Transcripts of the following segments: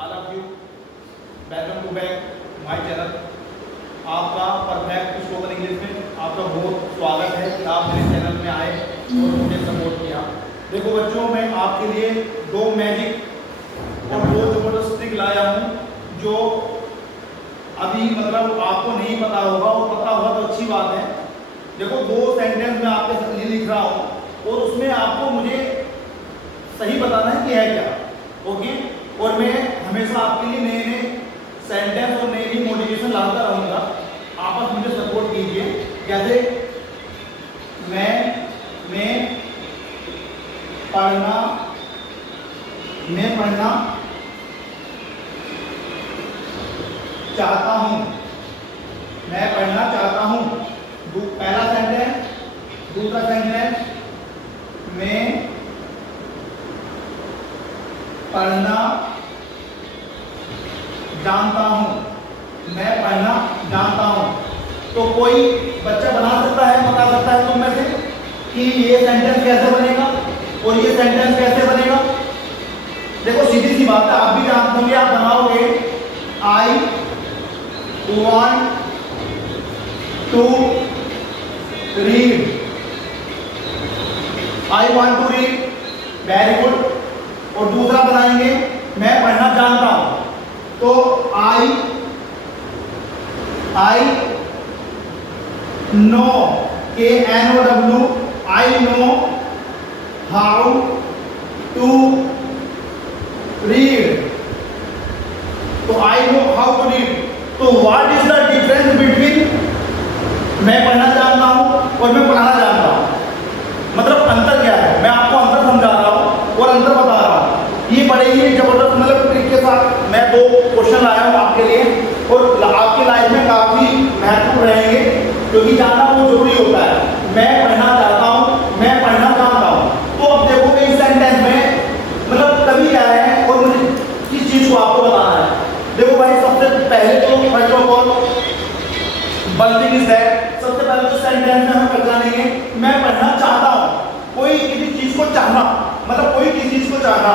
All of you, welcome to back my channel. आपका perfect spoken English में आपका बहुत स्वागत है कि आप मेरे चैनल में आए और मुझे सपोर्ट किया। देखो बच्चों, मैं आपके लिए दो मैजिक और दो जबरदस्त ट्रिक लाया हूँ जो अभी मतलब आपको नहीं पता होगा, और पता होगा तो अच्छी बात है। देखो, दो सेंटेंस में आपके लिए लिख रहा हूँ और उसमें आपको मुझे सही बताना है कि है क्या। ओके, और मैं हमेशा आपके लिए नए नए सेंटेंस और नई नई मोटिवेशन लाता रहूँगा। आप बस मुझे सपोर्ट कीजिए। जैसे मैं पढ़ना चाहता हूँ। मैं पढ़ना चाहता हूँ, पहला सेंटेंस। दूसरा सेंटेंस, मैं पढ़ना जानता हूँ। मैं पढ़ना जानता हूँ। तो कोई बच्चा बना सकता है, बता सकता है तुम में से कि ये सेंटेंस कैसे बनेगा और ये सेंटेंस कैसे बनेगा। देखो, सीधी सी बात है, आप भी जानते होंगे, आप बनाओगे I want to read. I want to read, very good. और दूसरा बनाएंगे मैं पढ़ना जानता हूं, तो I know, KNOW, I know how to read. तो I know how to read. तो what is the difference between मैं पढ़ना जानता हूं और मैं पढ़ाना जानता हूं? मतलब अंतर क्या है? मैं आपको अंतर समझा रहा हूं और अंतर बता रहा हूं। ये बड़े ही जबरदस्त मतलब ट्रिक के साथ मैं दो क्वेश्चन लाया हूं आपके लिए, और आपकी लाइफ में काफी महत्वपूर्ण रहेंगे, क्योंकि जानना बहुत जरूरी होता है। मैं पढ़ना चाहता हूं, मैं पढ़ना जानता हूं। तो अब देखो इस सेंटेंस में मतलब कभी क्या है और मुझे किस चीज को आपको बताना है। देखो भाई, सबसे पहले तो first of all one thing is that, सबसे पहले तो सेंटेंस में हम पहचानेंगे मैं पढ़ना चाहता हूं। कोई किसी चीज को चाहना, मतलब कोई किसी चीज को चाहना।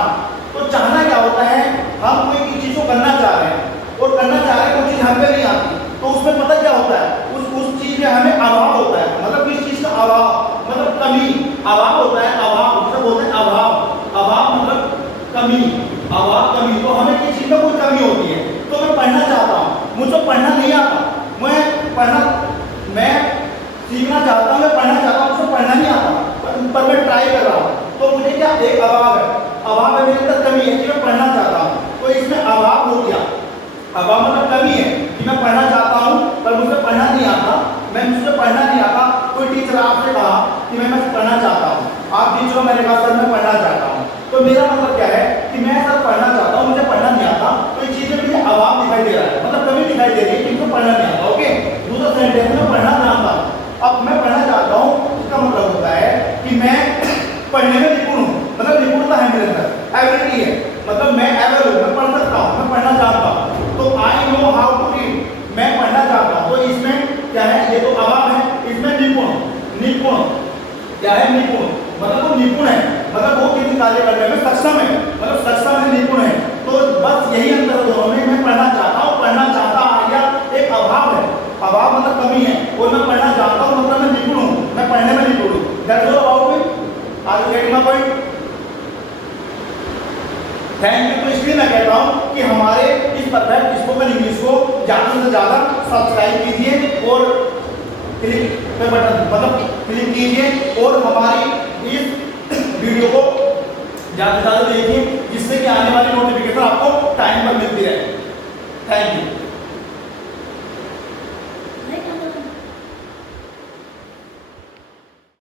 तो चाहना क्या होता है? हम कोई किसी चीज को करना चाह रहे हैं और करना चाह रहे हैं, कोई चीज हमें नहीं आती, तो उसमें पता क्या होता है? उस चीज में हमें अभाव होता है। मतलब किस चीज का अभाव? मतलब कमी, अभाव होता है। अभाव उसे बोलते हैं अभाव। अभाव मतलब कमी, अभाव कमी। तो हमें किस चीज में कोई कमी होती है, तो मैं पढ़ना चाहता हूँ, मुझे पढ़ना नहीं आता। मैं सीखना चाहता हूँ, मैं पढ़ना चाहता हूँ, मुझे पढ़ना नहीं आता, पर मैं ट्राई कर रहा हूँ। तो मुझे क्या, एक अभाव है। अभाव है, मेरे अंदर कमी है कि मैं पढ़ना चाहता हूँ। तो इसमें अभाव हो गया। अभाव मतलब कमी है कि मैं पढ़ना चाहता हूँ पर मुझे पढ़ना नहीं आता। मुझे पढ़ना नहीं आता। कोई टीचर आपसे कहा कि मैं पढ़ना चाहता हूँ, आप टीचर मेरे कहा सर मैं पढ़ना चाहता हूँ। तो मेरा मतलब क्या है कि मैं सर पढ़ना चाहता हूँ, मुझे पढ़ना नहीं आता। तो इस चीज में मुझे अभाव दिखाई दे रहा है, मतलब कमी दिखाई दे रही है कि मुझे पढ़ना नहीं आता। ओके, दूसरा सेंटेंस में पढ़ना जानता हूँ। अब मैं पढ़ना चाहता हूँ, इसका मतलब होता है कि मैं पढ़ने में निपुण हूँ, मतलब निपुणता है मेरे अंदर, एबिलिटी है। मतलब मैं एबल हूँ, मैं पढ़ सकता हूँ, मैं पढ़ना चाहता हूँ। तो I know how to read, मैं पढ़ना चाहता हूँ। तो इसमें क्या है? ये तो अभाव है। इसमें निपुण, निपुण क्या है? निपुण मतलब वो निपुण है, मतलब वो किसी कार्य करने में सक्षम है, मतलब सक्षम है, निपुण है। तो बस यही अंतर है दोनों में। मैं पढ़ना चाहता हूँ, पढ़ना चाहता या एक अभाव है। अभाव मतलब कमी है, और मैं पढ़ना चाहता हूँ मतलब मैं निपुण हूँ, मैं पढ़ने में निपुण हूँ। That's all about it. Are you getting my point? Thank you. तो इसलिए मैं कहता हूँ कि हमारे इस परफेक्ट स्पोकन इंग्लिश को ज़्यादा से ज़्यादा सब्सक्राइब कीजिए और क्लिक पे बटन मतलब क्लिक कीजिए, और हमारी इस वीडियो को ज़्यादा से ज़्यादा देखिए, जिससे कि आने वाली नोटिफिकेशन आपको टाइम पर मिलती रहे। Thank you.